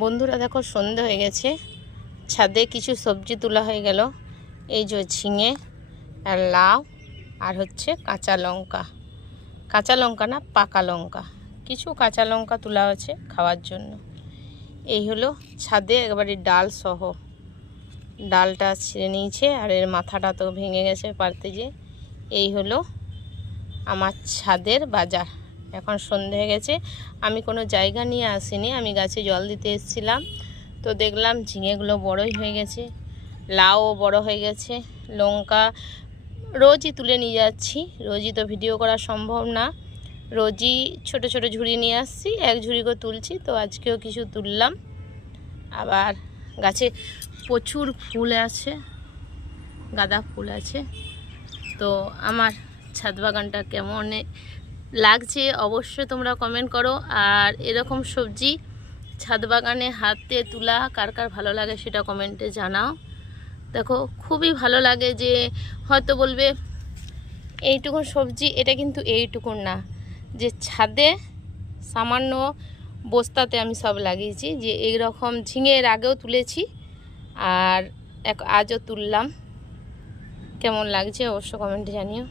বন্ধুরা দেখো, সন্ধে হয়ে গেছে, ছাদে কিছু সবজি তোলা হয়ে গেল। এই যে ঝিঙে আর লাউ আর হচ্ছে কাঁচা লঙ্কা না, পাকা লঙ্কা। কিছু কাঁচা লঙ্কা তোলা হয়েছে খাওয়ার জন্য। এই হলো ছাদে একবারে ডাল সহ, ডালটা ছিঁড়ে নিয়েছে আর এর মাথাটা তো ভেঙে গেছে পারতে যে। এই হলো আমার ছাদের বাজার। এখন সন্ধে হয়ে গেছে, আমি কোনো জায়গা নিয়ে আসিনি, আমি গাছে জল দিতে এসেছিলাম। তো দেখলাম ঝিঙেগুলো বড়ই হয়ে গেছে, লাউও বড় হয়ে গেছে, লঙ্কা রোজই তুলে নিয়ে যাচ্ছি। রোজই তো ভিডিও করা সম্ভব না, রোজই ছোট ছোট ঝুড়ি নিয়ে আসছি, এক ঝুড়ি করে তুলছি। তো আজকেও কিছু তুললাম। আবার গাছে প্রচুর ফুল আছে, গাঁদা ফুল আছে। তো আমার ছাদ বাগানটা কেমন লাগছে অবশ্যই তোমরা কমেন্ট করো। আর এরকম সবজি ছাদ বাগানে হাতে তোলা কার কার ভালো লাগে সেটা কমেন্টে জানাও। দেখো খুবই ভালো লাগে, যে হয়তো বলবে এইটুকুন সবজি, এটা কিন্তু এইটুকুন না, যে ছাদে সামান্য বস্তাতে আমি সব লাগিয়েছি। যে এইরকম ঝিঙে এর আগেও তুলেছি আর আজও তুললাম। কেমন লাগছে অবশ্য কমেন্টে জানিও।